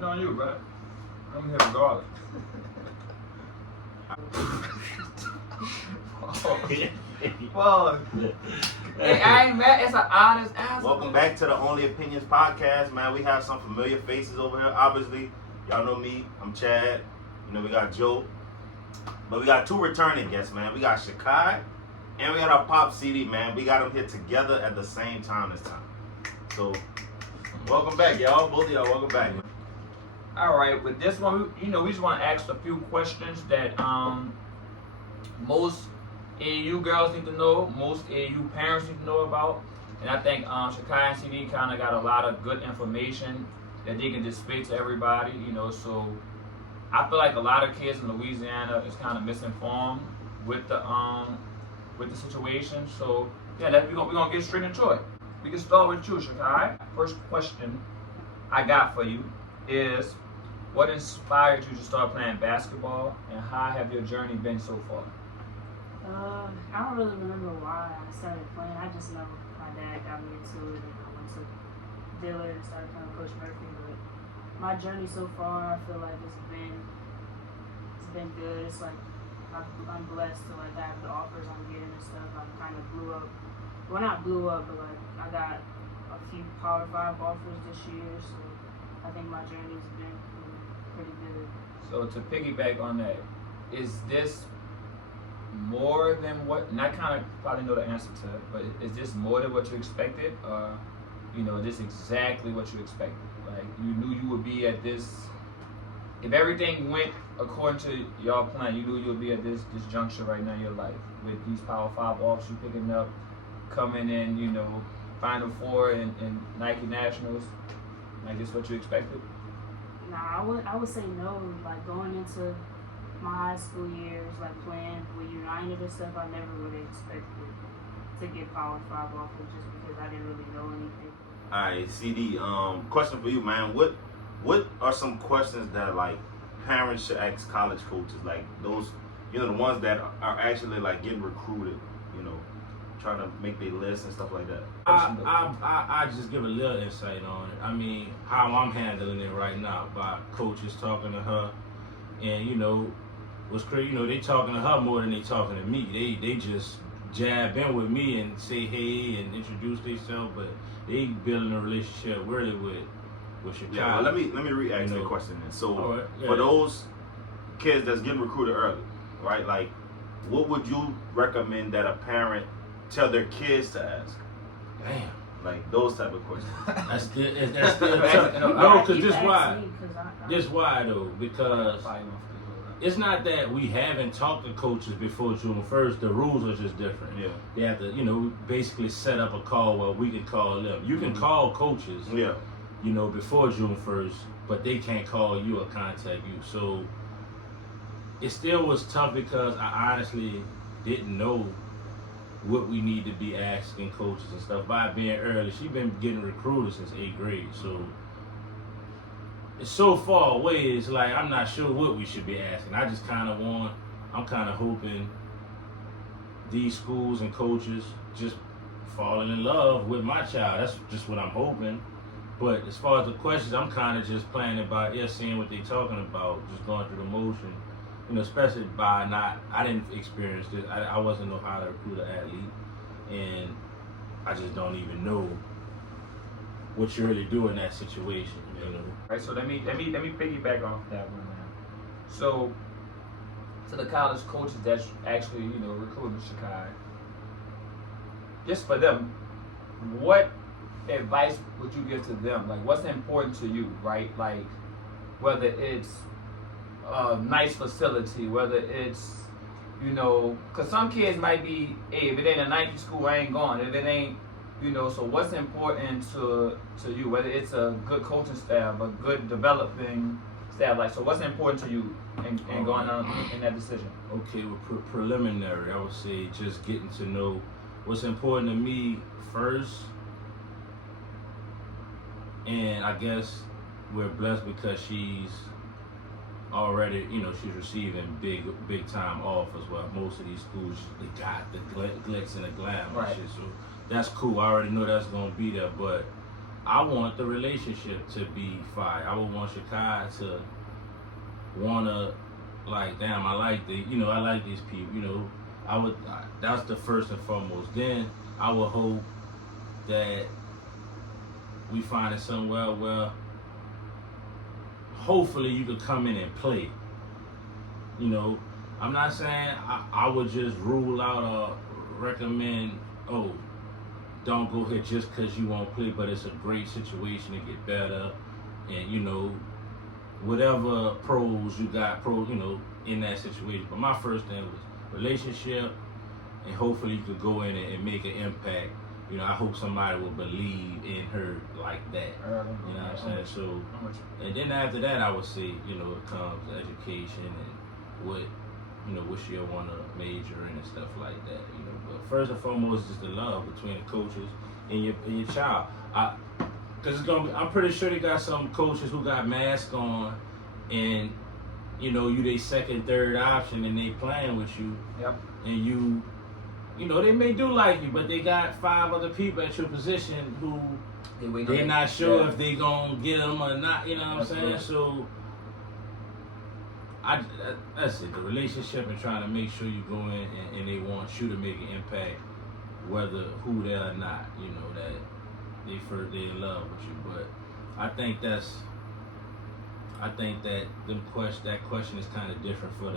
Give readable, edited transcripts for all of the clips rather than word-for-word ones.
It's on you, bro. I'm here regardless. Fuck. Hey, I ain't mad. It's an honest answer. Welcome back to the Only Opinions podcast, man. We have some familiar faces over here. Obviously, y'all know me. I'm Chad. You know, we got Joe. But we got two returning guests, man. We got Chikae and we got our Pop CD, man. We got them here together at the same time this time. So, welcome back, y'all. Both of y'all, welcome back. All right, with this one, we just want to ask a few questions that most AAU girls need to know, most AAU parents need to know about. And I think Chikae and CD kind of got a lot of good information that they can display to everybody, so I feel like a lot of kids in Louisiana is kind of misinformed with the situation. So yeah, we're gonna get straight into it. We can start with you, Chikae. First question I got for you is, what inspired you to start playing basketball, and how have your journey been so far? I don't really remember why I started playing. I just know my dad got me into it, and I went to Dillard and started playing with Coach Murphy. But my journey so far, I feel like it's been good. It's like I'm blessed to like have the offers I'm getting and stuff. I kind of blew up. Well, not blew up, but like I got a few Power 5 offers this year, so I think my journey's been pretty good. So to piggyback on that, is this more than what, and I kind of probably know the answer to it, but is this more than what you expected, or this exactly what you expected? Like, you knew you would be at this, if everything went according to y'all plan, you knew you would be at this juncture right now in your life with these Power 5 offers you picking up, coming in, Final Four and Nike Nationals. Like, this what you expected? Nah, I would say no. Like, going into my high school years, like playing with United and stuff, I never really expected to get Power 5 offers just because I didn't really know anything. All right, CD, question for you, man. What are some questions that, like, parents should ask college coaches? Like, those, the ones that are actually, like, getting recruited, trying to make their list and stuff like that. I just give a little insight on it. I mean, how I'm handling it right now by coaches talking to her, and what's crazy, they talking to her more than they talking to me. They just jab in with me and say hey and introduce themselves, but they building a relationship really with Chikae. Yeah, well, let me re-ask that question then. So right, yeah. For those kids that's getting recruited early, right? Like, what would you recommend that a parent tell their kids to ask? Damn. Like, those type of questions. That's still tough. No, because this why though, because it's not that we haven't talked to coaches before June 1st. The rules are just different. Yeah. They have to, basically set up a call where we can call them. You can call coaches, Yeah. Before June 1st, but they can't call you or contact you. So it still was tough because I honestly didn't know what we need to be asking coaches and stuff. By being early, she's been getting recruited since 8th grade. So it's so far away, it's like I'm not sure what we should be asking. I'm kind of hoping these schools and coaches just falling in love with my child. That's just what I'm hoping. But as far as the questions, I'm kind of just playing it by ear, seeing what they're talking about, just going through the motion. Especially I didn't experience this. I wasn't know how to recruit an athlete, and I just don't even know what you really do in that situation. Right, so let me piggyback off that one now. So, to the college coaches that's actually recruiting Chikae, just for them, what advice would you give to them? Like, what's important to you, right? Like, whether it's a nice facility, whether it's because some kids might be, hey, if it ain't a Nike school, I ain't going. If it ain't, so what's important to you? Whether it's a good coaching staff, a good developing staff, like, so what's important to you in going on in that decision? Okay, well, preliminary, I would say just getting to know what's important to me first, and I guess we're blessed because she's already, she's receiving big time offers. Well, most of these schools, they got the glitz and the glam and shit, so that's cool. I already know that's gonna be there, but I want the relationship to be fire. I would want Chikae to wanna like, damn, I like I like these people. That's the first and foremost. Then I would hope that we find it somewhere where hopefully you could come in and play. I'm not saying I would just rule out or recommend, don't go here just because you won't play, but it's a great situation to get better. And, whatever pros you got, in that situation. But my first thing was relationship, and hopefully you could go in and make an impact. I hope somebody will believe in her like that. You know what I'm saying? So, and then after that, I would say, it comes education and what she'll want to major in and stuff like that. But first and foremost, is the love between the coaches and your child. Because I'm pretty sure they got some coaches who got masks on, and you they second, third option, and they playing with you. Yep. And they may do like you, but they got 5 other people at your position who they're not sure if they gonna get them or not. You know what I'm saying? Right. So that's it. The relationship and trying to make sure you go in and they want you to make an impact, whether who they are or not. That they in love with you. But I think that that question is kind of different for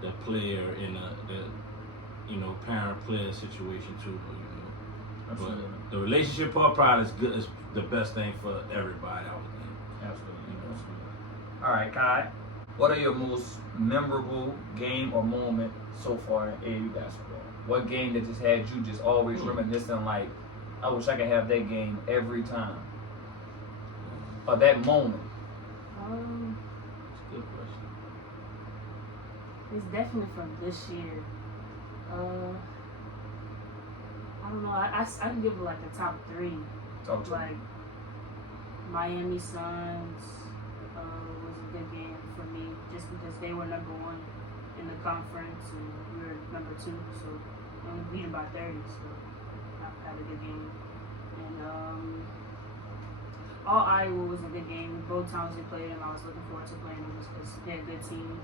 the player in the parent-player situation too. But the relationship part probably is good. Is the best thing for everybody, I would think. Absolutely. All right, Kai. What are your most memorable game or moment so far in AAU basketball? What game that just had you just always reminiscing like, I wish I could have that game every time? Or that moment? That's a good question. It's definitely from this year. I don't know. I can give it like a top 3. Talk to like me. Miami Suns was a good game for me, just because they were number 1 in the conference and we were number 2, so we only beat them by 30. So I had a good game. And all Iowa was a good game. Both times they played them, I was looking forward to playing them just because they had a good team.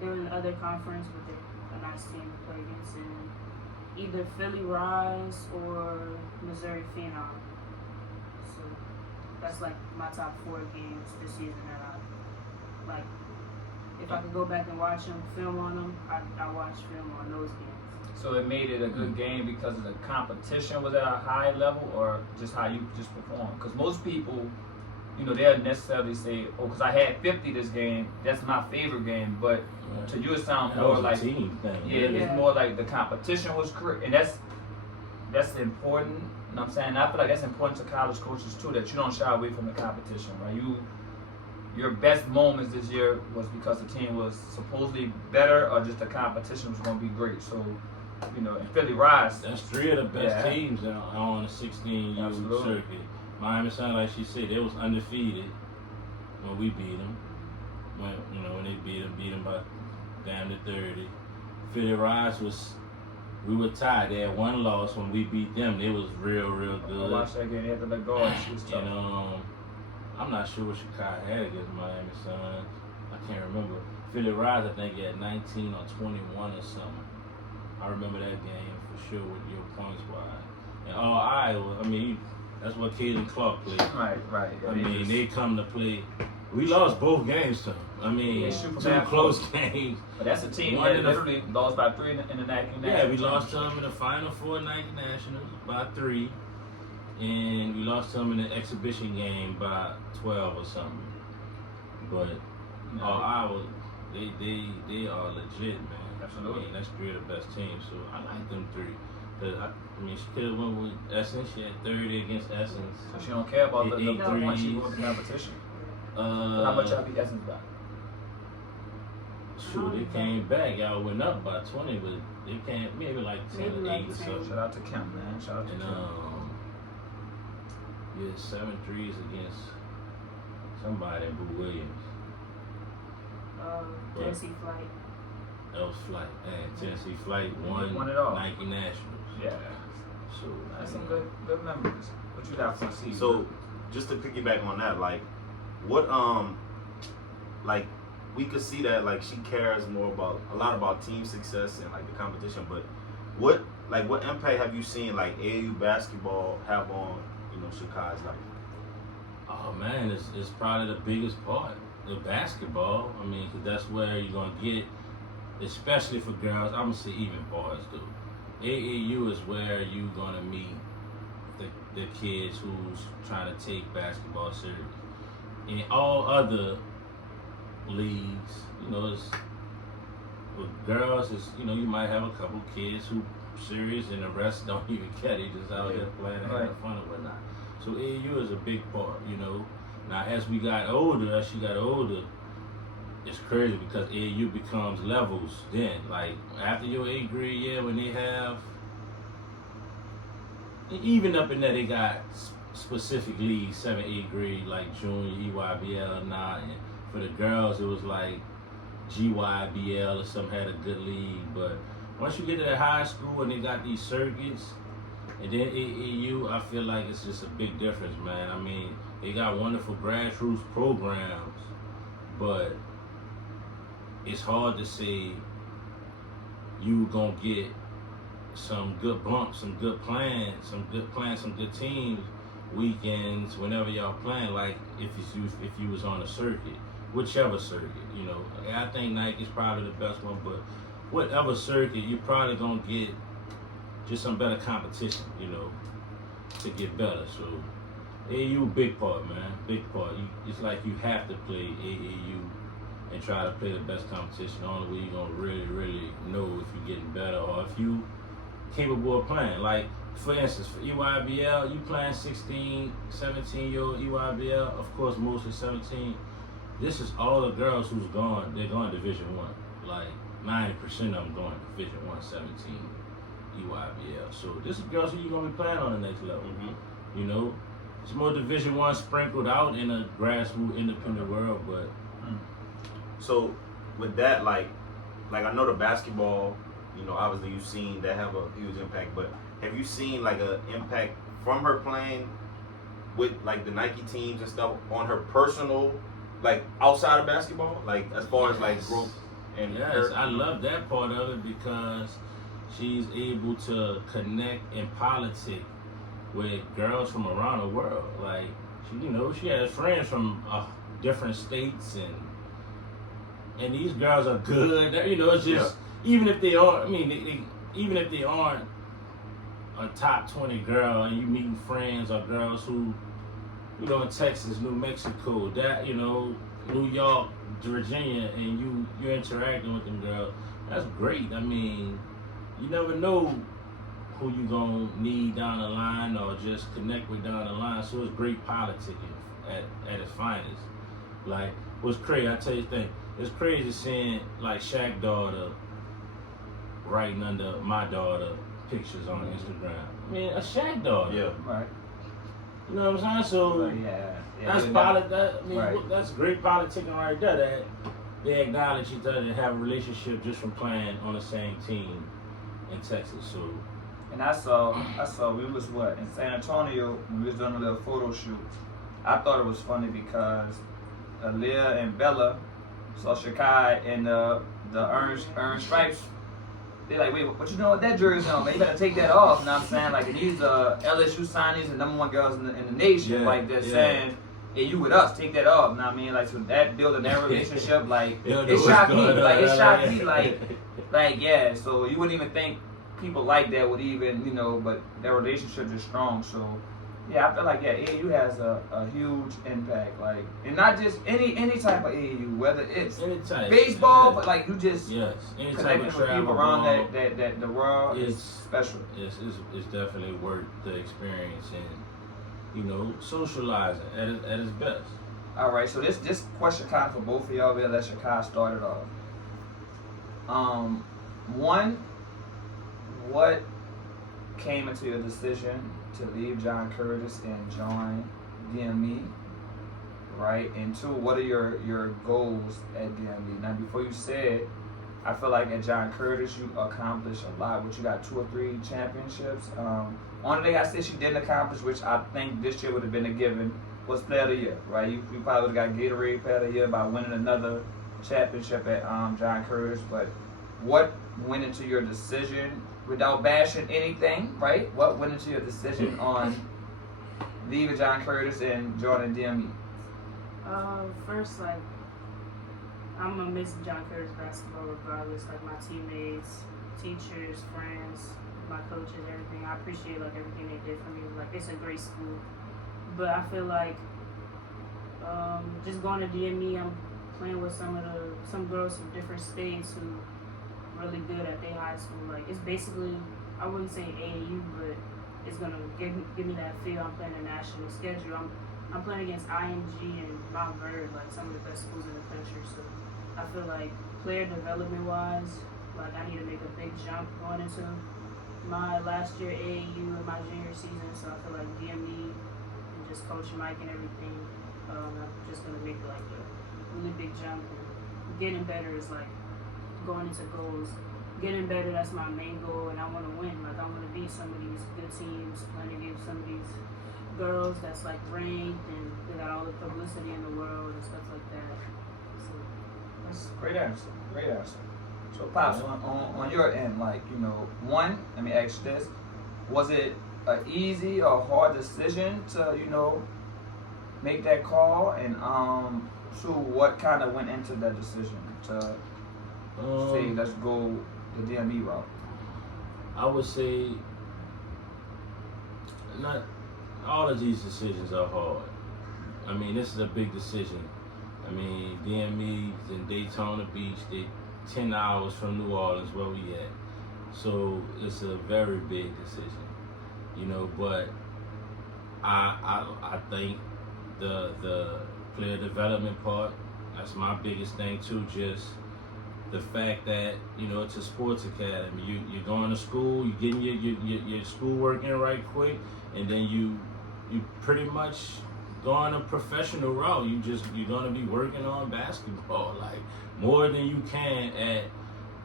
They were in the other conference, but they're a nice team to play against. And either Philly Rise or Missouri Phenom. So that's like my top 4 games this season that I like. If I could go back and watch them, film on them, I watch film on those games. So it made it a good game because the competition was at a high level, or just how you just performed? Because most people, they'll necessarily say, because I had 50 this game, that's my favorite game. But to you, it sounds more like a team thing. It's more like the competition was correct, and that's important. You know what I'm saying? I feel like that's important to college coaches too, that you don't shy away from the competition, right? Your best moments this year was because the team was supposedly better, or just the competition was going to be great. So, and Philly Rise. That's 3 of the best teams on the 16U circuit. Miami Sun, like she said, they was undefeated when we beat them. When they beat them by down to 30. Philly Rise we were tied. They had 1 loss when we beat them. It was real good. I watched that game. They had to let go. She was tough. And I'm not sure what Chikae had against Miami Suns. I can't remember. Philly Rise, I think, had 19 or 21 or something. I remember that game for sure with your points wise. And all Iowa, that's what Caden Clark played. Right. Yeah, they come to play. We lost both games to them. 2 close games. But that's a team that literally lost by 3 in the Nike Nationals. Yeah, we lost to them in the Final 4 Nike Nationals by 3. And we lost to them in the exhibition game by 12 or something. But Iowa, they are legit, man. Absolutely. That's 3 of the best teams, so I like them 3. She could have went with Essence. She had 30 against Essence. So she don't care about the threes. She won the competition. How much y'all beat Essence by? Sure, they came back. Y'all went up by 20, but they came maybe like 10 or 8 or so. Shout out to Kim, man. Shout out to Kim. 7 threes against somebody in Boo Williams. Tennessee Flight. That was Flight. Man, Tennessee Flight won it all. Nike Nationals. Yeah. So That's some good memories. What you got for Steve? So, just to piggyback on that, like, what like, we could see that like she cares more about a lot about team success and like the competition, but what impact have you seen like AAU basketball have on Chikae's life? Oh man, it's probably the biggest part. The basketball. I mean, 'cause that's where you're gonna get, especially for girls. I'm gonna say even boys do. AAU is where you're gonna meet the kids who's trying to take basketball serious. In all other leagues, it's with girls. It's you might have a couple kids who serious and the rest don't even care. They just out here playing and having fun and whatnot. So AAU is a big part. Now as she got older, it's crazy because AAU becomes levels. Then like after your 8th grade year, when they have even up in there, they got specific leagues, 7th, 8th grade, like junior, EYBL, now. And for the girls, it was like GYBL or some had a good league. But once you get to the high school and they got these circuits, and then AAU, I feel like it's just a big difference, man. I mean, they got wonderful grassroots programs, but it's hard to say you gonna get some good bumps, some good plans, some good teams, weekends, whenever y'all playing. Like if you was on a circuit, whichever circuit, I think Nike's probably the best one, but whatever circuit, you probably gonna get just some better competition, to get better. So AAU big part, man, big part. It's like you have to play AAU and try to play the best competition. The only way you're gonna really, really know if you're getting better or if you capable of playing. Like for instance, for EYBL, you playing 16, 17-year-old EYBL, of course mostly 17. This is all the girls who's gone. They're going Division 1. Like 90% of them going Division 1, 17 EYBL. So this is girls who you're gonna be playing on the next level. Mm-hmm. It's more Division 1 sprinkled out in a grassroots independent world, but. So with that, like I know the basketball, obviously you've seen that have a huge impact, but have you seen like an impact from her playing with like the Nike teams and stuff on her personal, like outside of basketball, like as far as like growth and yes, I love that part of it because she's able to connect and politic with girls from around the world. Like she has friends from different states and these girls are good. It's just even if they aren't. I mean, even if they aren't a top 20 girl, and you meeting friends or girls who, in Texas, New Mexico, that New York, Virginia, and you're interacting with them girls. That's great. I mean, you never know who you gonna need down the line or just connect with down the line. So it's great politicking at its finest. Like, what's crazy? I tell you the thing. It's crazy seeing like Shaq's daughter writing under my daughter pictures on Instagram. I mean, a Shaq daughter. Yeah. Right. You know what I'm saying? So Yeah. That's great politicking right there. That they acknowledge each other and have a relationship just from playing on the same team in Texas. So. And I saw we was in San Antonio when we was doing a little photo shoot. I thought it was funny because Aaliyah and Bella saw Chikae in the orange stripes. They're like, wait, but you know what that jersey on, man? You better take that off. You know what I'm saying? Like, these LSU signees and #1 girls in the nation. Yeah, like, they're saying, hey, you with us, take that off. You know what I mean? Like, so that building that relationship, like, it shocked me. Like, it shocked me. Like, yeah. So you wouldn't even think people like that would even, but their relationship is strong. So, yeah, I feel like, AAU has a huge impact. Like, and not just any type of AAU, whether it's baseball, but like you just any type connecting of with travel people around that the world is special. It's definitely worth the experience and socializing at its best. All right, so this question kind of for both of y'all. We'll let Chikae start it off. One, what came into your decision to leave John Curtis and join DME, right? And two, what are your goals at DME? Now, before you said I feel like at John Curtis you accomplished a lot, but you got 2 or 3 championships. Only thing I said she didn't accomplish, which I think this year would have been a given, was Player of the Year, right? You probably would have got Gatorade Player of the Year by winning another championship at John Curtis. But what went into your decision, without bashing anything, right? What went into your decision on leaving John Curtis and joining DME? First, like, I'm gonna miss John Curtis basketball regardless. Like, my teammates, teachers, friends, my coaches, everything. I appreciate like everything they did for me. Like, it's a great school, but I feel like just going to DME, I'm playing with some girls from different states who really good at their high school. Like, it's basically, I wouldn't say AAU, but it's gonna give me that feel. I'm playing a national schedule. I'm playing against IMG and Mount Vernon, like some of the best schools in the country. So I feel like player development wise, like I need to make a big jump going into my last year AAU and my junior season. So I feel like DME and just Coach Mike and everything, I'm just gonna make like a really big jump. And getting better is like going into goals. Getting better, that's my main goal, and I want to win. Like, I want to beat some of these good teams, playing against some of these girls that's like ranked and they got all the publicity in the world and stuff like that. So That's a great answer. Great answer. So, Pops, on your end, like, you know, one, let me ask you this. Was it an easy or hard decision to, you know, make that call? And two, what kind of went into that decision to say, let's go the DME route? I would say not all of these decisions are hard. I mean, this is a big decision. I mean, DME's in Daytona Beach. They 10 hours from New Orleans where we at. So it's a very big decision, you know, but I think the player development part, that's my biggest thing too, just the fact that, you know, it's a sports academy. You're going to school, you're getting your schoolwork in right quick, and then you pretty much going a professional route. You're gonna be working on basketball like more than you can at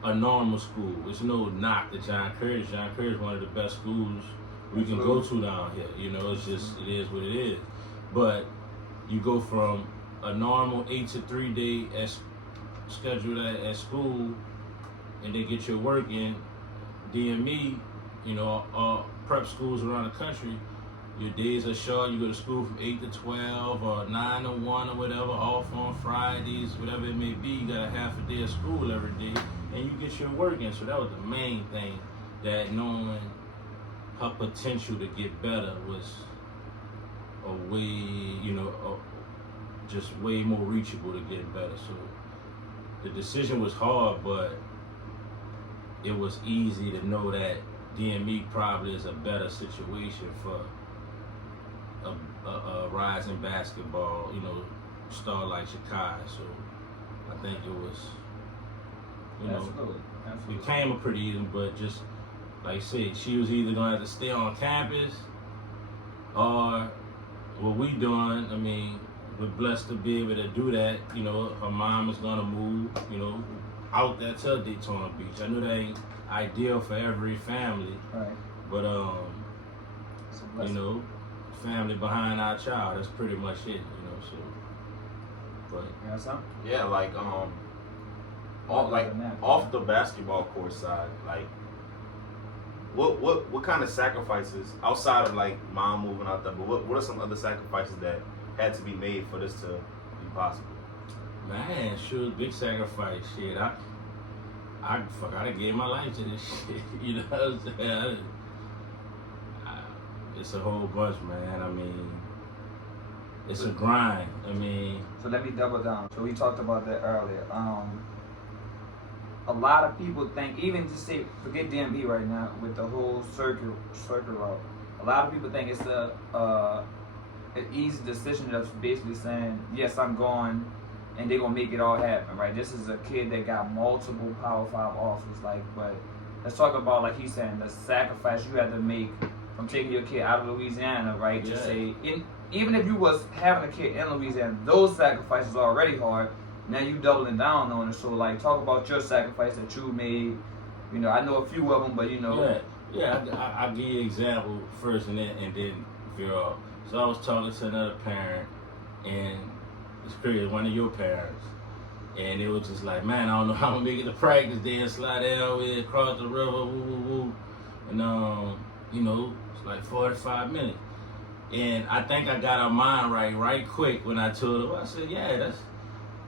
a normal school. It's no knock to John Curtis. John Curtis is one of the best schools we can go to down here. You know, it's just, it is what it is. But you go from a normal 8 to 3 day schedule at school, and they get your work in. DME, you know, prep schools around the country, your days are short. You go to school from 8 to 12 or 9 to 1 or whatever, off on Fridays, whatever it may be. You got a half a day of school every day, and you get your work in. So that was the main thing, that knowing her potential to get better was a way, you know, just way more reachable to get better. So the decision was hard, but it was easy to know that DME probably is a better situation for a rising basketball, you know, star like Chikae. So I think it was, you know, Absolutely. it came up pretty easy, but just like I said, she was either gonna have to stay on campus or what we doing. I mean, we're blessed to be able to do that. You know, her mom is gonna move, you know, out there to Daytona Beach. I know that ain't ideal for every family, Right. but It's a blessing. you know, family behind our child, that's pretty much it, you know. So, but You got something? Yeah, like off the basketball court side, like what kind of sacrifices outside of like mom moving out there, but what are some other sacrifices that had to be made for this to be possible? man, sure, big sacrifice. Shit, I gave my life to this shit. You know what I'm saying? It's a whole bunch, man. I mean, it's a grind. I mean, So let me double down. So we talked about that earlier. A lot of people think, even just say, forget DMV right now with the whole circuit route. A lot of people think it's an easy decision that's basically saying, yes, I'm going, and they're gonna make it all happen, right? This is a kid that got multiple Power 5 offers, like, but let's talk about, like he's saying, the sacrifice you had to make from taking your kid out of Louisiana, right? To Yeah. say, even if you was having a kid in Louisiana, those sacrifices are already hard. now you doubling down on it. So like, talk about your sacrifice that you made. You know, I know a few of them, but you know. Yeah. I'll give you an example first, and then veer off. So I was talking to another parent, and it's crazy, one of your parents, and it was just like, man, I don't know how I'm gonna make it to practice. Then slide down with across the river, woo, and you know, it's like 45 minutes. And I think I got her mind right quick when I told her. I said, yeah,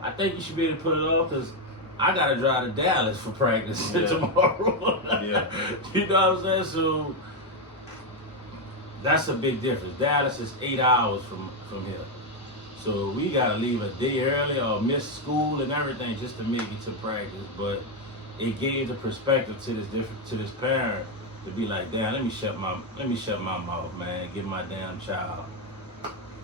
I think you should be able to put it off because I gotta drive to Dallas for practice tomorrow. Yeah. You know what I'm saying? So that's a big difference. Dallas is 8 hours from here. So we gotta leave a day early or miss school and everything just to make it to practice. But it gave the perspective to this parent to be like, damn, let me shut my mouth, man, give my damn child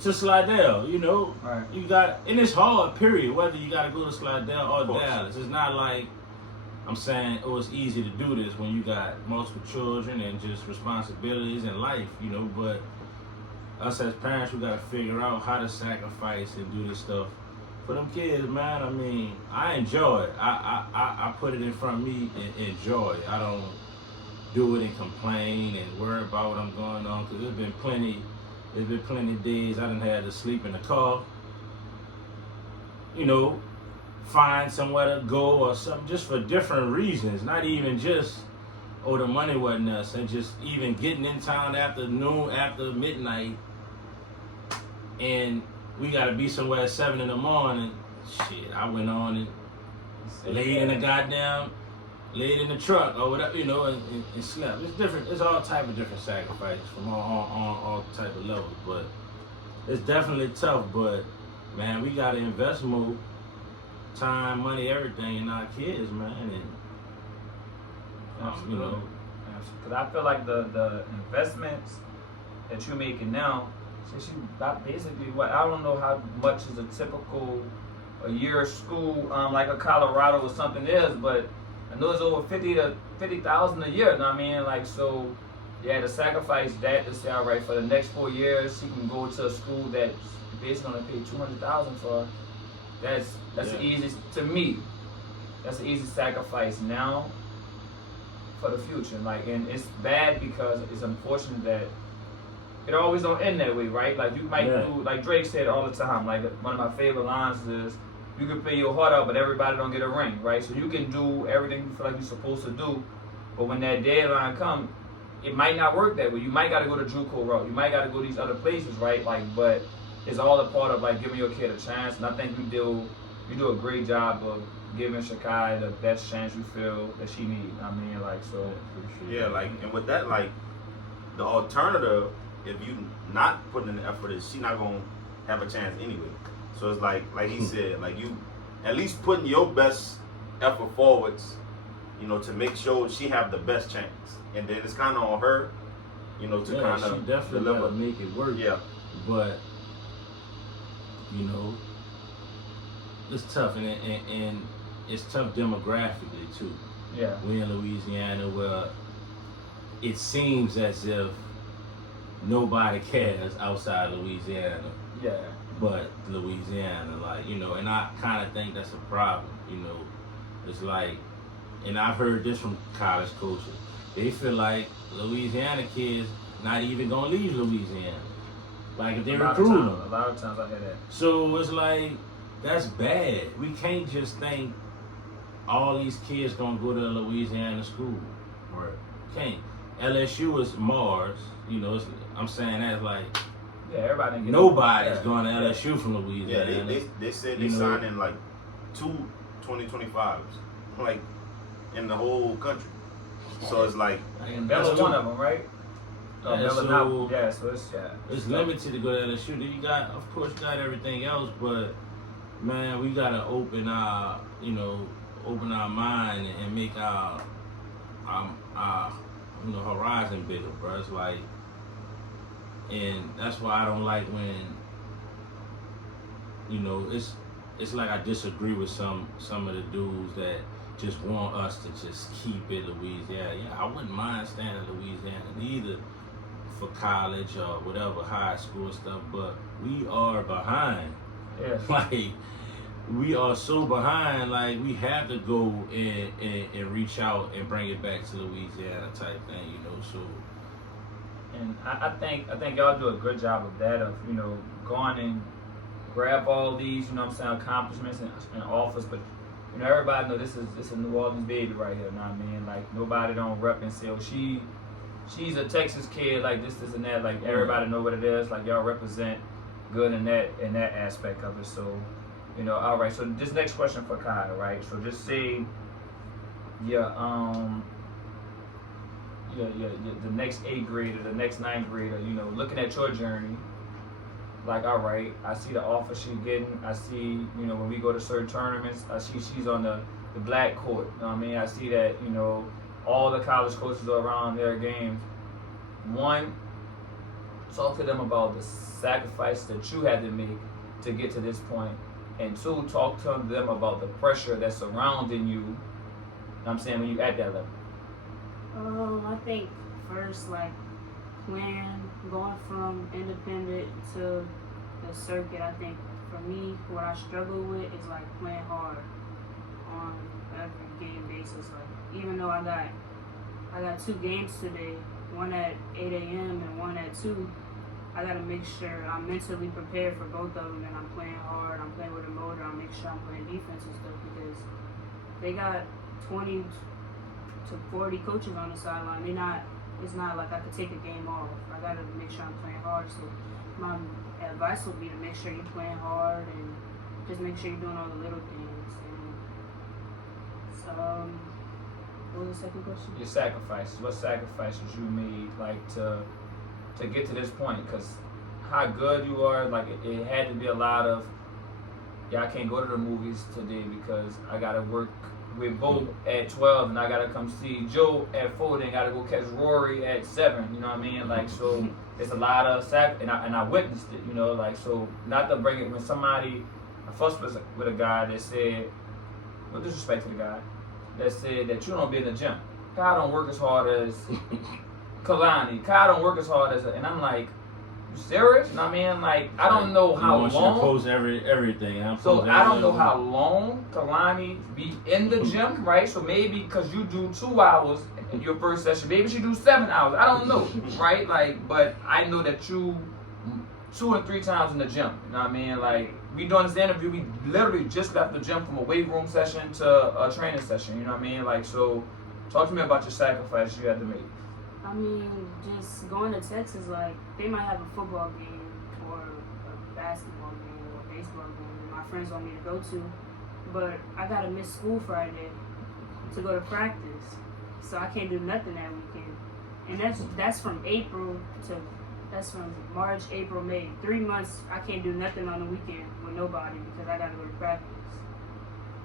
to Slidell, you know. Right. You got, and it's hard, period, whether you gotta go to Slidell or Dallas. It's not like I'm saying, oh, it's easy to do this when you got multiple children and just responsibilities in life, you know, but us as parents, we gotta figure out how to sacrifice and do this stuff for them kids, man. I mean, I enjoy it. I put it in front of me and enjoy it. I don't do it and complain and worry about what I'm going on, because there's been plenty days I done had to sleep in the car, you know, find somewhere to go or something, just for different reasons, not even just, oh, the money wasn't us, and just even getting in town after noon, after midnight, and we gotta be somewhere at 7 in the morning. Shit, I went on and laid in the truck or whatever, you know, and slept. It's different. It's all type of different sacrifices from all type of levels, but it's definitely tough. But man, we gotta invest more time, money, everything in our kids, man, and you know, because I feel like the investments that you're making now, since you got basically what, I don't know how much is a typical a year of school, like a Colorado or something is, but I know it's over 50,000 a year. You know what I mean? Like, so yeah, to sacrifice that to say, all right, for the next 4 years, she can go to a school that's basically gonna pay 200,000 for. That's the easiest to me. That's the easy sacrifice now for the future. Like, and it's bad because it's unfortunate that it always don't end that way, right? Like you might do, like Drake said all the time. Like one of my favorite lines is, "You can play your heart out, but everybody don't get a ring," right? So you can do everything you feel like you're supposed to do, but when that deadline comes, it might not work that way. You might got to go to JUCO route. You might got to go these other places, right? Like, but it's all a part of like giving your kid a chance. And I think you do a great job of giving Chikae the best chance you feel that she needs. I mean, like, so yeah, like, and with that, like, the alternative, if you not putting in the effort, is she not gonna have a chance anyway. So it's like he said, like, you at least putting your best effort forwards, you know, to make sure she have the best chance. And then it's kind of on her, you know, to kind of she definitely deliver. gotta make it work. Yeah. But you know, it's tough, and it's tough demographically too. yeah. We in Louisiana, where it seems as if nobody cares outside Louisiana. Yeah. But Louisiana, like, you know, and I kind of think that's a problem, you know. It's like, and I've heard this from college coaches, they feel like Louisiana kids not even gonna leave Louisiana. Like if they recruit them. A lot of times I hear that. So it's like, that's bad. We can't just think all these kids gonna go to a Louisiana school. Right. Can't. LSU is Mars, you know, I'm saying that's like, Yeah, everybody. nobody's going to LSU from Louisiana. Yeah, they said they signed in like 2025s, like in the whole country. So it's like, And Bella's one of them, right? Yeah, Bella's so not, so it's it's limited to go to LSU. Then you got, of course, you got everything else, but man, we gotta open our mind and make our horizon bigger, bro. It's like, and that's why I don't like when, you know, it's like I disagree with some of the dudes that just want us to just keep it Louisiana. Yeah, I wouldn't mind staying in Louisiana either for college or whatever, high school stuff, but we are behind. Yeah. Like, we are so behind. Like we have to go and reach out and bring it back to Louisiana type thing, you know. So. And I think y'all do a good job of that, of going and grab all these accomplishments and offers, but everybody know this is a New Orleans baby right here. You know what I mean? Like nobody don't rep and say, oh, she's a Texas kid, like this and that. Like everybody know what it is. Like y'all represent good in that aspect of it. So all right. So this next question for Kyle, right? So just say the next 8th grader, the next 9th grader, looking at your journey, like, all right, I see the offer she's getting. I see, when we go to certain tournaments, I see she's on the black court. You know what I mean? I see that, all the college coaches are around their games. One, talk to them about the sacrifice that you had to make to get to this point. And two, talk to them about the pressure that's surrounding you, I'm saying, when you at that level. I think first, like, going from independent to the circuit, I think for me, what I struggle with is like playing hard on every game basis. Like, even though I got 2 games today, one at 8 a.m. and one at 2, I gotta make sure I'm mentally prepared for both of them and I'm playing hard, I'm playing with a motor, I make sure I'm playing defense and stuff because they got 20 to 40 coaches on the sideline. It's not like I could take a game off. I gotta make sure I'm playing hard. So my advice would be to make sure you're playing hard and just make sure you're doing all the little things. And so, what was the second question? Your sacrifices. What sacrifices you made, like to get to this point? Because how good you are, like it had to be a lot of. I can't go to the movies today because I gotta work with Bo at 12 and I gotta come see Joe at 4, then gotta go catch Rory at 7, you know what I mean? Like, so it's a lot of and I witnessed it, like, so not to bring it when somebody, I first was with a guy that said, no disrespect to the guy, that said that you don't be in the gym. Kyle don't work as hard as Kalani. Kyle don't work as hard as, and I'm like, you serious? You know what I mean? Like, I don't know how long. Post everything. So I don't know how long Kalani be in the gym, right? So maybe because you do 2 hours in your first session, maybe she do 7 hours. I don't know, right? Like, but I know that you 2 and 3 times in the gym. You know what I mean? Like, we doing this interview, we literally just left the gym from a weight room session to a training session. You know what I mean? Like, so talk to me about your sacrifice you had to make. I mean, just going to Texas, like, they might have a football game or a basketball game or a baseball game that my friends want me to go to, but I gotta miss school Friday to go to practice, so I can't do nothing that weekend. And that's from March, April, May. 3 months I can't do nothing on the weekend with nobody because I gotta go to practice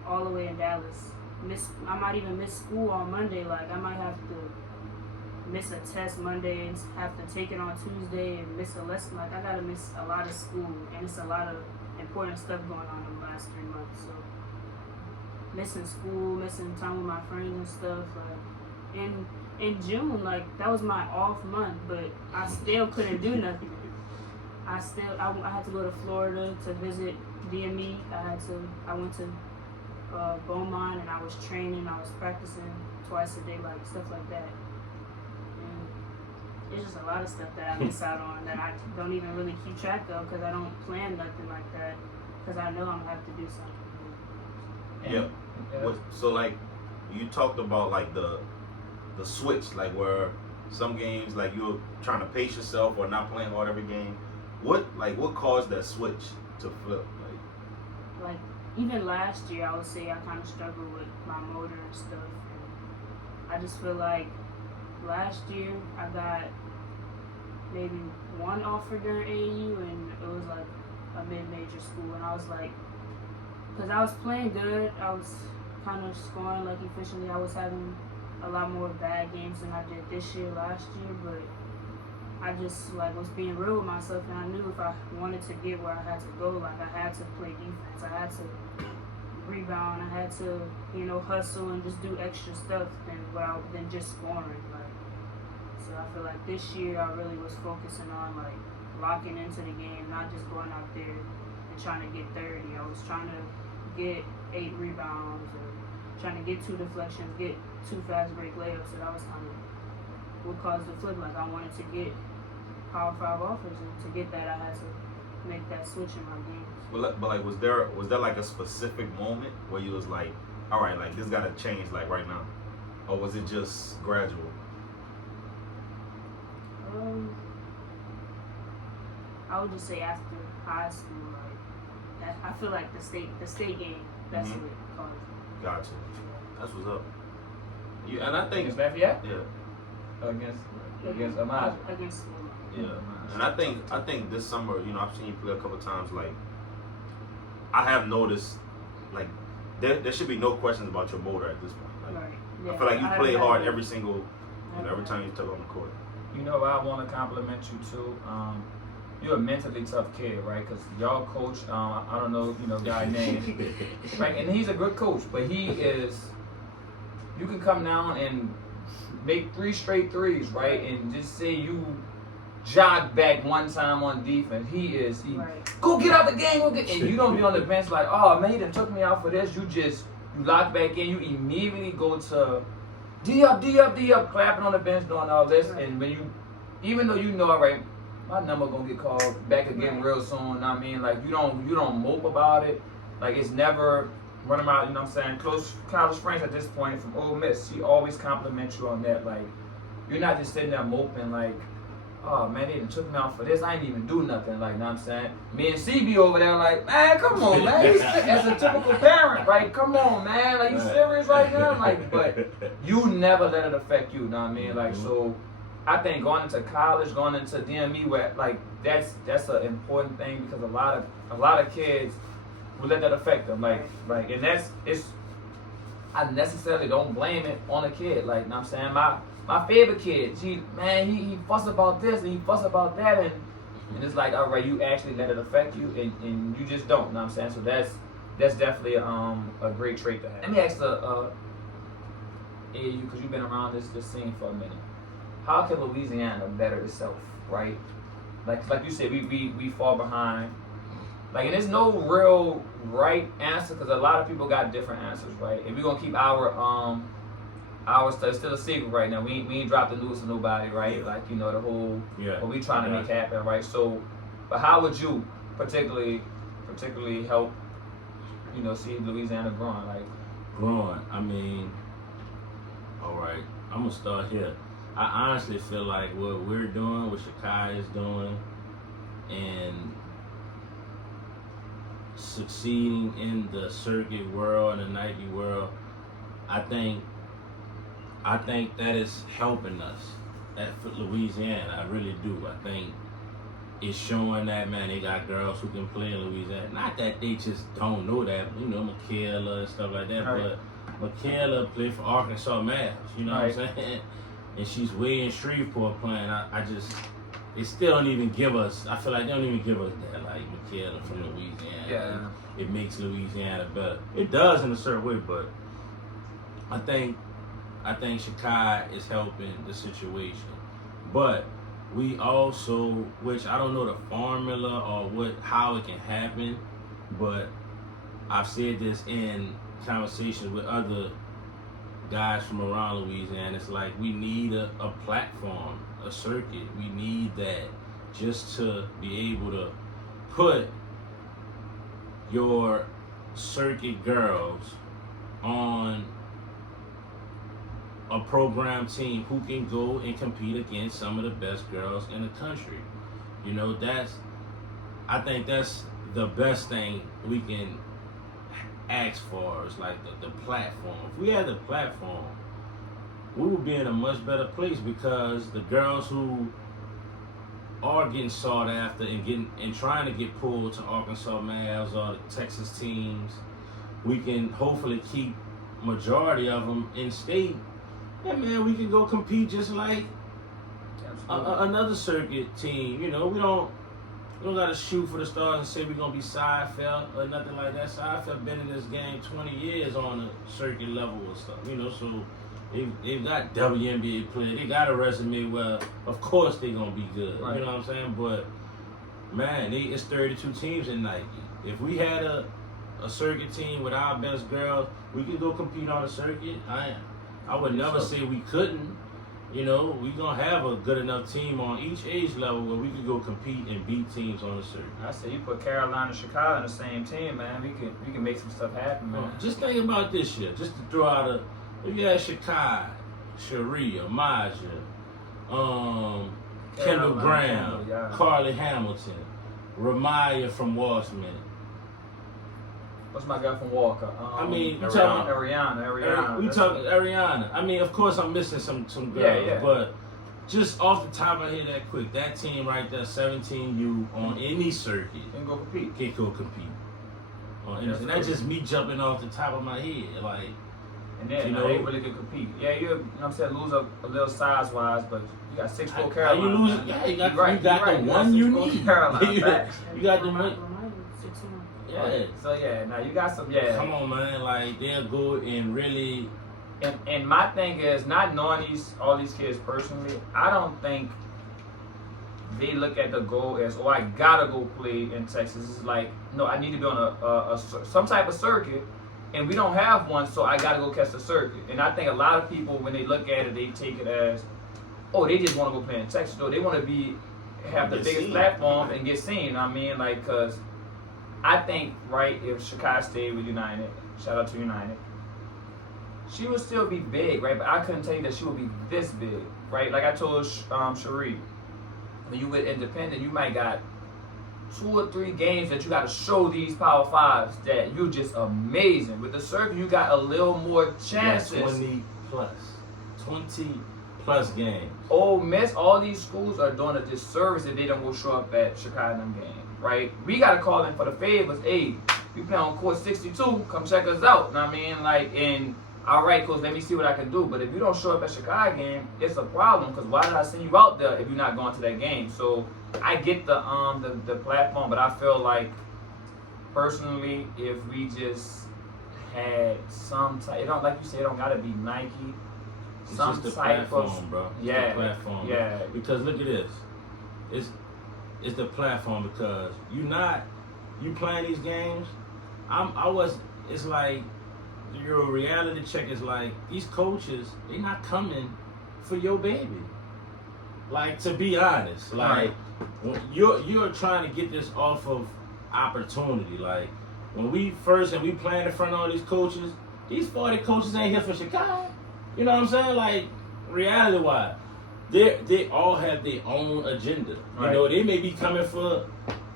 all the way in Dallas. I might even miss school on Monday. Like, I might have to miss a test Monday and have to take it on Tuesday and miss a lesson. Like, I gotta miss a lot of school, and it's a lot of important stuff going on in the last 3 months. So missing school, missing time with my friends and stuff. Like, in June, like, that was my off month, but I still couldn't do nothing. I had to go to Florida to visit DME. I went to Beaumont, and I was training. I was practicing twice a day, like stuff like that. It's just a lot of stuff that I miss out on that I don't even really keep track of because I don't plan nothing like that because I know I'm gonna have to do something. Yeah. So like, you talked about like the switch, like where some games like you're trying to pace yourself or not playing hard every game. What caused that switch to flip? Like even last year, I would say I kind of struggled with my motor and stuff. And I just feel like last year I got maybe 1 offer during AAU, and it was like a mid-major school, and I was like, because I was playing good, I was kind of scoring like efficiently, I was having a lot more bad games than I did this year, last year, but I just like was being real with myself, and I knew if I wanted to get where I had to go, like I had to play defense, I had to rebound, I had to, hustle and just do extra stuff than just scoring. So I feel like this year I really was focusing on like locking into the game, not just going out there and trying to get 30. I was trying to get 8 rebounds or trying to get 2 deflections, get 2 fast break layups. So that was kind of what caused the flip. Like I wanted to get Power 5 offers, and to get that, I had to make that switch in my games. But like, was there like a specific moment where you was like, all right, like this gotta change like right now, or was it just gradual? I would just say after high school, like that, I feel like the state game. That's what caused it. Gotcha. That's what's up. Yeah, and I think Against Lafayette? yeah, Against Amaja. Against yeah, and I think this summer, you know, I've seen you play a couple times. Like, I have noticed, like, there should be no questions about your motor at this point. Like, right. Yeah, I feel like you play haven't hard had every single, you know, every time you step on the court. You know, I want to compliment you too. You're a mentally tough kid, right? Because y'all coach, I don't know, you know, guy name, right? And he's a good coach, but he is. You can come down and make 3 straight threes, right? And just say you jog back one time on defense. He Right. go get out the game, and you don't be on the bench like, oh man, he done took me out for this. You lock back in. You immediately go to D up, clapping on the bench, doing all this, and when you, even though you know, all right, my number gonna get called back again real soon. I mean, like you don't mope about it. Like it's never running around. You know what I'm saying? Close college friends at this point from Ole Miss. She always compliments you on that. Like you're not just sitting there moping like, oh man, they done took me out for this. I ain't even do nothing. Like, you know what I'm saying? Me and CB over there like, man, come on, man. As a typical parent, right? Come on, man. Like, you serious right now? Like, but you never let it affect you. You know what I mean? Like, so I think going into college, going into DME, where like that's an important thing because a lot of kids will let that affect them. Like, and I necessarily don't blame it on a kid. Like, you know what I'm saying? My favorite kid, he fuss about this and he fuss about that, and it's like, all right, you actually let it affect you, and you just don't. You know what I'm saying? So that's definitely a great trait to have. Let me ask AU, because you've been around this scene for a minute. How can Louisiana better itself, right? Like you said, we fall behind. Like, and there's no real right answer because a lot of people got different answers, right? If we're gonna keep our stuff, it's still a secret right now. We ain't dropped the news to nobody, right? Yeah. Like, you know, the whole what we trying to Yeah. make happen, right? So, but how would you particularly help, you know, see Louisiana growing? Like, I mean, all right, I'm gonna start here. I honestly feel like what we're doing, what Chikae is doing, and succeeding in the circuit world and the Nike world, I think that is helping us for Louisiana. I really do. I think it's showing that, man, they got girls who can play in Louisiana. Not that they just don't know that, you know, Michaela and stuff like that, right. But Michaela played for Arkansas Mavs, you know right. what I'm saying? And she's way in Shreveport playing. They still don't even give us, I feel like they don't even give us that, like Michaela from Louisiana. Yeah. It makes Louisiana better. It does in a certain way, but I think Chikae is helping the situation. But we also, which I don't know the formula or how it can happen, but I've said this in conversations with other guys from around Louisiana. It's like we need a platform, a circuit. We need that just to be able to put your circuit girls on a program team who can go and compete against some of the best girls in the country. You know, I think that's the best thing we can ask for, is like the platform. If we had the platform, we would be in a much better place, because the girls who are getting sought after and trying to get pulled to Arkansas Mavs or the Texas teams, we can hopefully keep majority of them in state. Yeah, man, we can go compete just like another circuit team. You know, we don't gotta shoot for the stars and say we're gonna be Seifert or nothing like that. Seifert been in this game 20 years on a circuit level or stuff. You know, so they've got WNBA players. They got a resume where, of course, they're gonna be good. Right. You know what I'm saying? But man, it's 32 teams in Nike. If we had a a circuit team with our best girls, we could go compete on a circuit. I would never say we couldn't. You know, we gonna have a good enough team on each age level where we could go compete and beat teams on the circuit. I say you put Carolina and Chicago in the same team, man. We can make some stuff happen, man. Just think about this year. Just to throw out if you had Chikae, Sharia, Maja, Kendall Graham, Carly Hamilton, Ramaya from Washington. What's my guy from Walker? We talking Ariana. We talking Ariana. I mean, of course, I'm missing some girls, but just off the top of my head, that quick, that team right there, 17U on any circuit Can go compete. can go compete. And that's just me jumping off the top of my head, like. And then you know, they really can compete. Yeah, you know what I'm saying, lose a little size wise, but you got 6'4" How Carolina. you losing? Yeah, you got the one got you 6'4" need. Carolina, facts. You got the one. Yeah. So yeah, now you got some. Yeah. Come on, man. Like they'll go and really. And my thing is not knowing all these kids personally. I don't think they look at the goal as, oh, I gotta go play in Texas. It's like, no, I need to be on a some type of circuit, and we don't have one, so I gotta go catch the circuit. And I think a lot of people, when they look at it, they take it as, oh, they just want to go play in Texas. So they want to have the biggest platform and get seen. I mean, like, cause I think, right, if Chikae stayed with United, shout out to United, she would still be big, right? But I couldn't tell you that she would be this big, right? Like I told Cherie, when you with Independent, you might got 2 or 3 games that you got to show these Power Fives that you're just amazing. With the circuit, you got a little more chances. 20 plus games. Ole Miss, all these schools are doing a disservice if they don't go show up at Chicago in them games, right? We got to call in for the favors. Hey, we play on court 62, come check us out. You know what I mean? Like, and all right, coach, let me see what I can do. But if you don't show up at Chicago game, it's a problem, because why did I send you out there if you're not going to that game? So I get the platform, but I feel like personally, if we just had some type, it don't, like you said, it don't gotta be Nike. It's Some just the type platform, of, bro. It's yeah, the platform. yeah. Because look at this. It's the platform, because you playing these games. It's like your reality check is like, these coaches, they not coming for your baby. Like, to be honest, like you're trying to get this off of opportunity. Like when we playing in front of all these coaches, these 40 coaches ain't here for Chicago. You know what I'm saying? Like, reality wise, they all have their own agenda. You know, they may be coming for,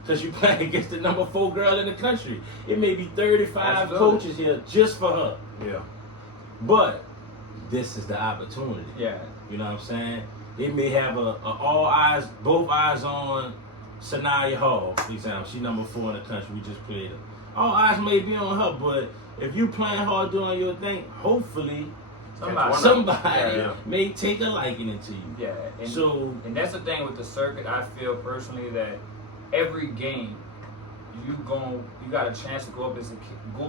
because you playing against the number 4 girl in the country. It may be 35 coaches here just for her. Yeah. But this is the opportunity. Yeah. You know what I'm saying? They may have both eyes on Sanaya Hall, for example. She number 4 in the country. We just played her. All eyes may be on her, but if you playing hard doing your thing, hopefully somebody may take a liking into you. Yeah. And that's the thing with the circuit. I feel personally that every game you got a chance to go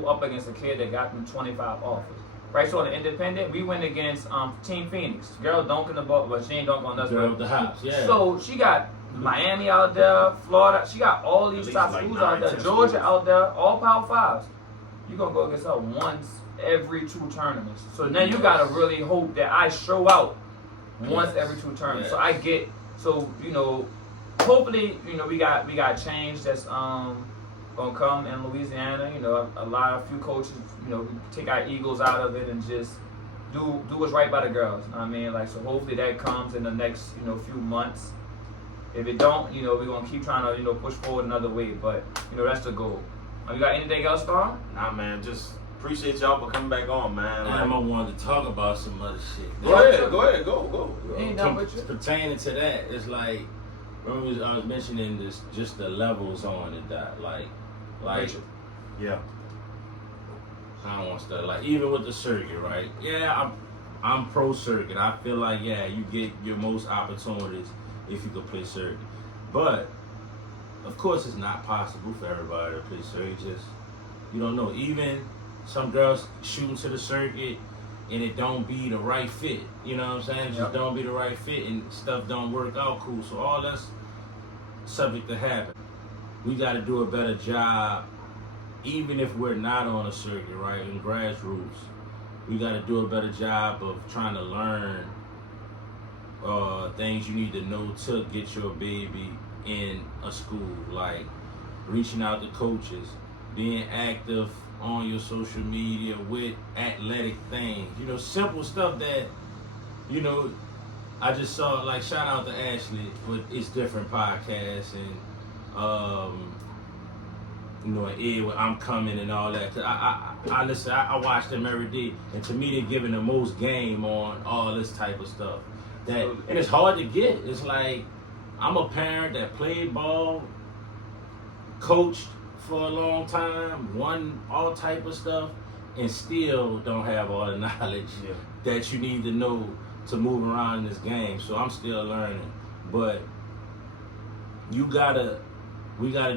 up against a kid that got them 25 offers. Right, so on the Independent, we went against Team Phoenix. Girl dunking the ball, but she ain't dunking on us. Girl with the hops, yeah. So she got Miami out there, Florida. She got all these top schools out there. Georgia out there, all Power Fives. You're going to go against her once every 2 tournaments. So now you got to really hope that I show out once every 2 tournaments. Yes. So hopefully, we got change that's gonna come in Louisiana. A few coaches, take our egos out of it and just do what's right by the girls. You know what I mean? Like, so hopefully that comes in the next, few months. If it don't, we're gonna keep trying to, push forward another way. But, that's the goal. You got anything else, Star? Nah, man, just appreciate y'all for coming back on, man. I wanted to talk about some other shit. Go ahead, go. Ain't nothing with you. Pertaining to that, it's like, remember I was mentioning this, just the levels on it, that like, yeah. I don't want to start, like, even with the circuit, right? Yeah, I'm pro circuit. I feel like, you get your most opportunities if you could play circuit. But of course, it's not possible for everybody to play circuit. Just, you don't know. Even some girls shooting to the circuit and it don't be the right fit. You know what I'm saying? It just don't be the right fit and stuff don't work out cool. So all that's subject to happen. We got to do a better job even if we're not on a circuit, right, in grassroots, we got to do a better job of trying to learn things you need to know to get your baby in a school, like reaching out to coaches, being active on your social media with athletic things, simple stuff that, I just saw, like, shout out to Ashley with It's Different podcast and, Ed with I'm Coming and all that. Cause I listen, I watch them every day, and to me they're giving the most game on all this type of stuff. And it's hard to get. It's like, I'm a parent that played ball, coached for a long time, won all type of stuff, and still don't have all the knowledge that you need to know to move around in this game. So I'm still learning. But we gotta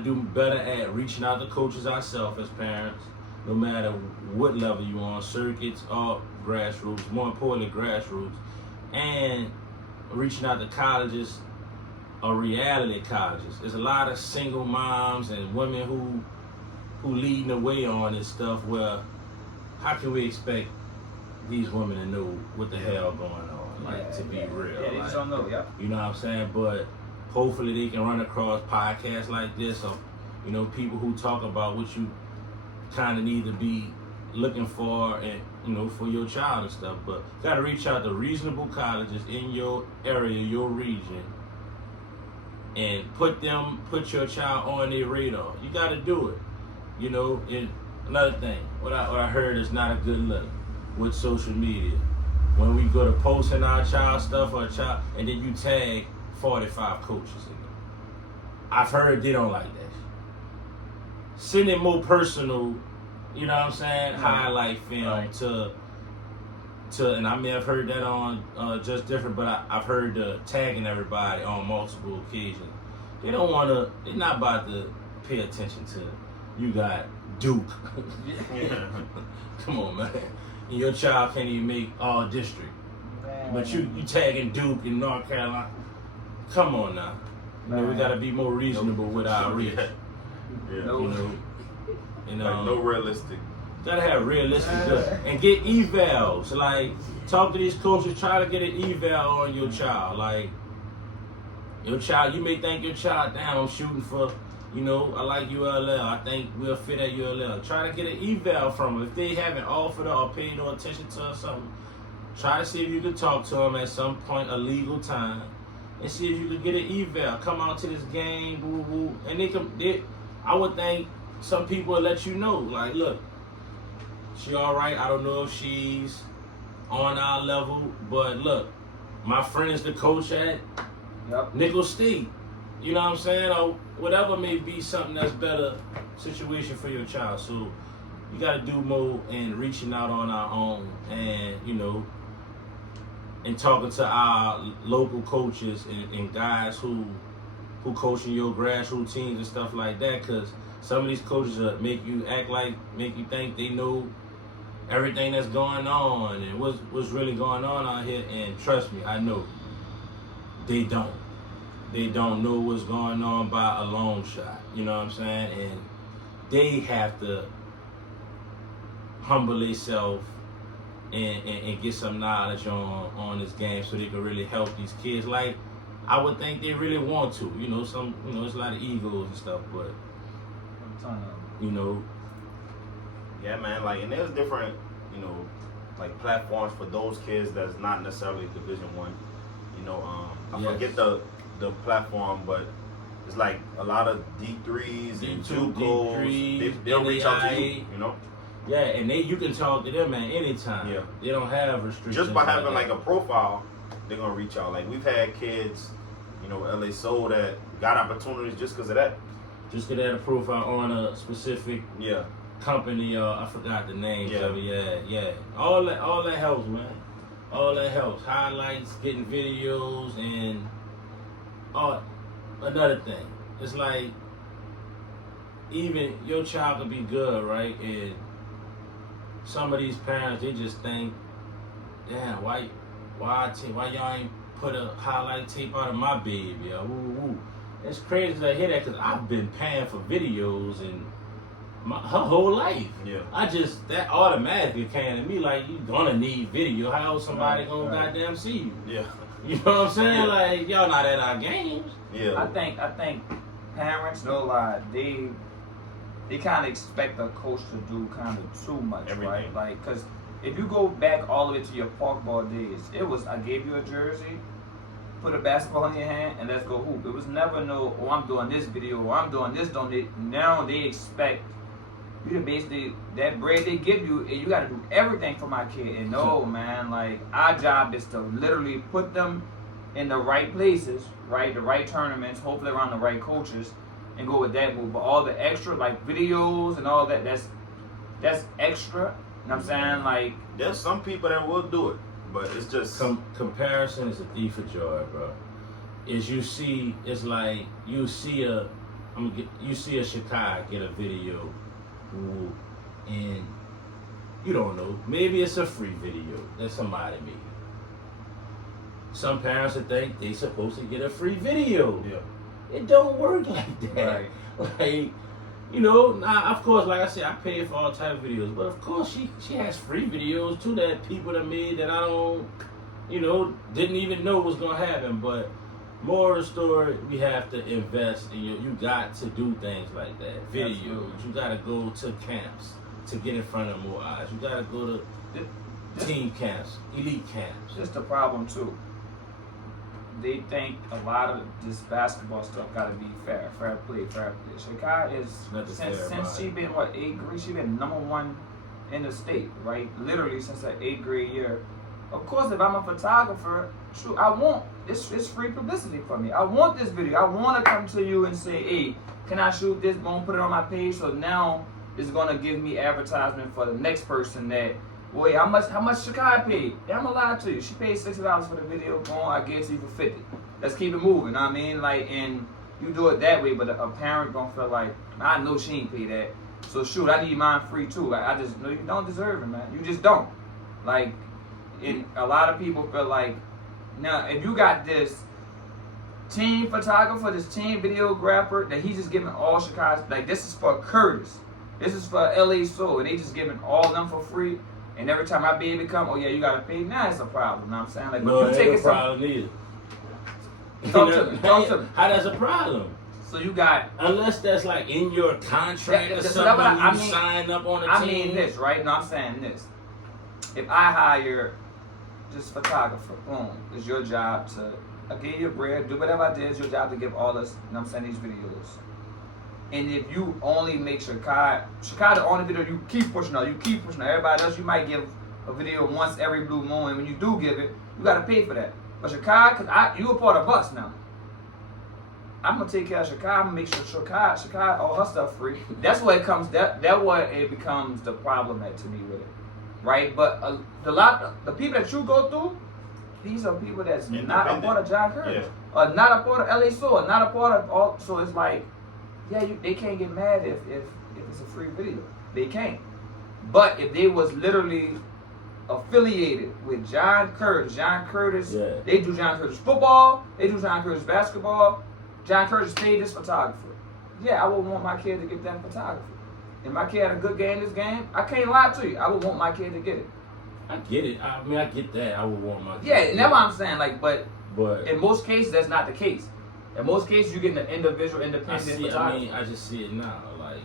do better at reaching out to coaches ourselves as parents, no matter what level you on, circuits or grassroots, more importantly grassroots, and reaching out to colleges or reality colleges. There's a lot of single moms and women who leading the way on this stuff, where how can we expect these women to know what the hell going on, like, to be real? Yeah, they just don't know, You know what I'm saying? But hopefully they can run across podcasts like this, or, people who talk about what you kind of need to be looking for, and, for your child and stuff. But you got to reach out to reasonable colleges in your area, your region, and put your child on their radar. You got to do it. And another thing, what I heard is not a good look with social media. When we go to posting our child stuff or child, and then you tag 45 coaches in it. I've heard they don't like that. Send it more personal, you know what I'm saying? Highlight film to, and I may have heard that on Just Different, but I've heard tagging everybody on multiple occasions. They're not about to pay attention to, you got Duke. Come on, man. And your child can't even make all district. Man. But you tagging Duke in North Carolina. Come on now. We gotta be more reasonable with our reach. No realistic. Gotta have realistic stuff. And get evals. Like, talk to these coaches, try to get an eval on your child. Like, your child, you may think your child, damn, I'm shooting for, I like ULL. I think we'll fit at ULL. Try to get an eval from them. If they haven't offered or paid no attention to or something, try to see if you can talk to them at some point, a legal time, and see if you could get an eval. Come out to this game, boo boo. And I would think some people will let you know, like, look, she all right. I don't know if she's on our level, but look, my friend is the coach at Nickel State. You know what I'm saying? Or whatever may be something that's better situation for your child. So you got to do more in reaching out on our own, and, and talking to our local coaches and guys who coaching your grassroots teams and stuff like that, because some of these coaches make you think they know everything that's going on and what's really going on out here. And trust me, I know they don't. They don't know what's going on by a long shot. You know what I'm saying? And they have to humble themselves and get some knowledge on this game so they can really help these kids. Like, I would think they really want to. It's a lot of egos and stuff, but Yeah, man. Like, and there's different, like, platforms for those kids that's not necessarily Division One. I forget the platform, but it's like a lot of D3s and JUCOs. They'll reach out to you, Yeah, and you can talk to them at any time. Yeah. They don't have restrictions. Just by having like a profile, they're gonna reach out. Like, we've had kids, LA Soul, that got opportunities just because of that. Just because they had a profile on a specific company, I forgot the name of it. Yeah. All that helps, man. All that helps. Highlights, getting videos, and another thing. It's like, even your child could be good, right? And some of these parents, they just think, damn, why y'all ain't put a highlight tape out of my baby? It's crazy to hear that, because I've been paying for videos and her whole life. Yeah. That automatically came to me like, you gonna need video. How else somebody gonna Right. goddamn see you? Yeah. You know what I'm saying? Yeah. Like, y'all not at our games. Yeah. I think parents, no lie, they kind of expect a coach to do kind of too much, Everything. right? Like, cause if you go back all the way to your park ball days, it was I gave you a jersey, put a basketball in your hand, and let's go hoop. It was never no, oh, I'm doing this video, or I'm doing this. Now they expect you to basically, that bread they give you, and you got to do everything for my kid. And no, man, like, our job is to literally put them in the right places, right? The right tournaments, hopefully around the right coaches, and go with that move. But all the extra, like videos and all that, that's extra. You know what I'm saying? Like, There's some people that will do it, but it's just Comparison is a thief of joy, bro. It's like you see a Chikae get a video, ooh, and you don't know. Maybe it's a free video that somebody made. Some parents would think they supposed to get a free video. Yeah. It don't work like that. Right. Like, you know, now, of course, like I said, I pay for all type of videos, but of course she has free videos too that people that made that I don't, didn't even know was gonna happen. But more of the story, we have to invest in you got to do things like that. Videos. Absolutely. You gotta go to camps to get in front of more eyes. You gotta go to team camps, elite camps. just the problem too. They think a lot of this basketball stuff got to be fair play. Chikae is Nothing since fair about she it. been what 8th grade, she been #1 in the state, right? Literally since her 8th grade year. Of course, if I'm a photographer, shoot, I want it's free publicity for me. I want this video. I want to come to you and say, hey, can I shoot this? Boom, put it on my page. So now it's gonna give me advertisement for the next person that. Wait, how much Chikae paid? Yeah, I'm gonna lie to you. She paid $60 for the video. Boom, I guess you for 50. Let's keep it moving. Know what I mean, like, and you do it that way, but a parent gonna feel like, I know she ain't pay that. So shoot, I need mine free too. Like, I just know you don't deserve it, man. You just don't. Like, and a lot of people feel like, now if you got this team photographer, this team videographer that he's just giving all Chikae, like this is for Curtis, this is for LA Soul, and they just giving all of them for free. And every time my baby come, oh yeah, you gotta pay. Now it's a problem. You know what I'm saying? Like, No, but it you ain't take a it problem either. Talk to me. Talk to me. How that's a problem? So you got. Unless that's like in your contract or So something, that's what I mean. sign up on a I team. mean this, right? No, I'm saying this. If I hire this photographer, boom, it's your job to I give you your bread, do whatever I did. It's your job to give all this. You know what I'm saying, these videos. And if you only make Chikae the only video you keep pushing out, everybody else you might give a video once every blue moon, and when you do give it, you gotta pay for that. But Chikae, cause you a part of us now. I'm gonna take care of Chikae. I'm gonna make sure Chikae, all her stuff free. That's what it comes. That what it becomes the problem to me with it, right? But the people that you go through, these are people that's not a part of John Curtis, or not a part of LA Soul, not a part of all. So it's like, yeah, they can't get mad if it's a free video. They can't. But if they was literally affiliated with John Curtis, Yeah. they do John Curtis football, they do John Curtis basketball. John Curtis paid this photographer. Yeah, I would want my kid to get that photography. If my kid had a good game this game, I can't lie to you. I would want my kid to get it. I get it. I mean, I get that. I would want my kid. Yeah, and that's what I'm saying. Like, but But in most cases, that's not the case. In most cases, you're getting an individual, independent photographer. I just see it now. Like,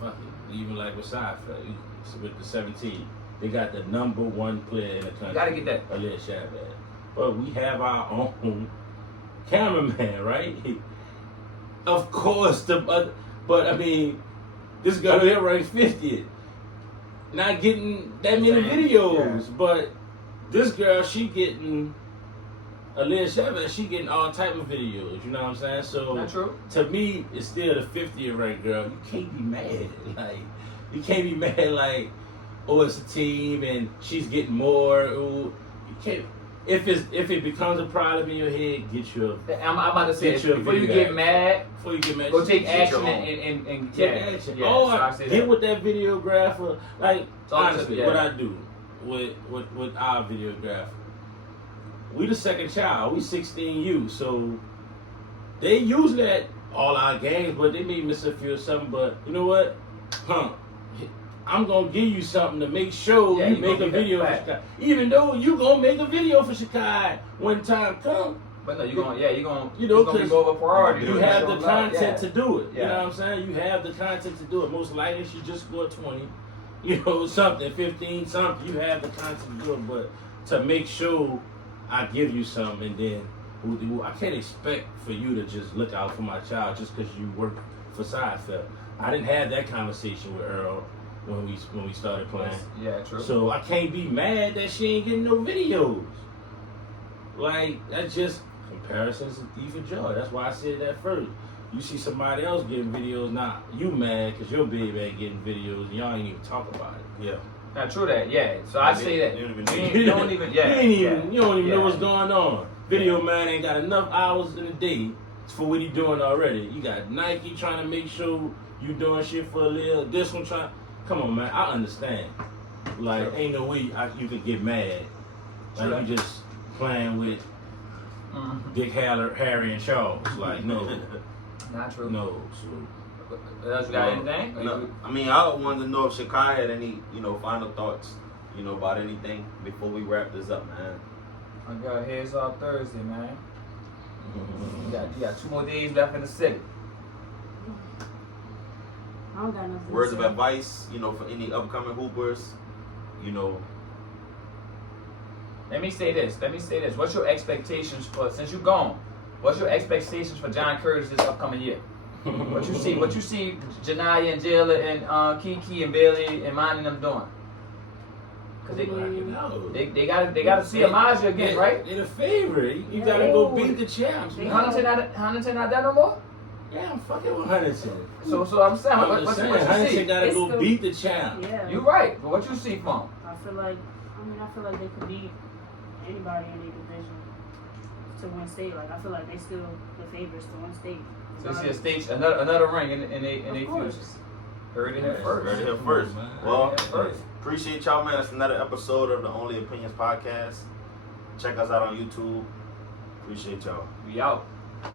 fuck it. Even like with Seinfeld, with the 17, they got the #1 player in the country. You gotta get that. Aliyah Shabazz. But we have our own cameraman, right? Of course, but I mean, this girl here ranks 50th. Not getting that many videos, but this girl, she getting Aliyah Shabazz, she getting all type of videos. You know what I'm saying? So Not true. to me, it's still the 50th ranked girl. You can't be mad. Like, you can't be mad like, oh, it's a team and she's getting more. Ooh, you can't. If it becomes a problem in your head, get your. I'm about to say Get your before you video get mad, Before you get mad, go take Get action your own. and take yeah, action. Yeah, Oh, so I say get that. with that videographer. Like, Talk to honestly, me, yeah. what I do with our videographer, we the second child. We 16U, so they usually at all our games, but they made me feel something. But you know what? I'm gonna give you something to make sure you make a video for Chikae. Even though you gonna make a video for Chikae when time comes. But no, you're gonna it's gonna be because more of a priority. you have the content to do it. Yeah. You know what I'm saying? You have the content to do it. Most likely she just scored 20, something, 15, something. You have the content to do it, but to make sure I give you something, and then I can't expect for you to just look out for my child just because you work for Seinfeld. I didn't have that conversation with Earl when we started playing. Yeah, true. So I can't be mad that she ain't getting no videos. Like, that's just comparisons to thief of joy. That's why I said that first. You see somebody else getting videos, now you mad because your baby ain't getting videos and y'all ain't even talk about it. Yeah. Not true that, yeah. So I say that. You don't even You don't even, yeah. You don't even know what's going on. Video man ain't got enough hours in the day for what he doing already. You got Nike trying to make sure you doing shit for a little. This one trying. Come on, man. I understand. Like, Sure. ain't no way you could get mad. Like, Sure. you just playing with Dick, Harry, and Charles. Like, no. Not true. No. So, Else you got anything? No, I mean, I wanted to know if Chikae had any, final thoughts, about anything before we wrap this up, man. I got heads off Thursday, man. You got 2 more days left in the city. I don't got nothing Words to of say. advice, for any upcoming hoopers, Let me say this. What's your expectations since you're gone? What's your expectations for John Curtis this upcoming year? What you see Janaya and Jayla and Kiki and Bailey and Monty and them doing? Cause they gotta see Amaja again, right? They're the favorite. You gotta go beat the champs, man. Huntington not that no more? Yeah, I'm fucking with Huntington. So I'm saying, what you Huntington see? gotta It's go still- beat the champ. Yeah. You right, but what you see from 'em? I feel like they could beat anybody in their division to win state. Like, I feel like they still the favorites to win state. So you see a stage, another ring in they Of future. course. Heard it here first. Heard it here first. Man. Well, Heard it here first. appreciate y'all, man. That's another episode of the Only Opinions podcast. Check us out on YouTube. Appreciate y'all. We out.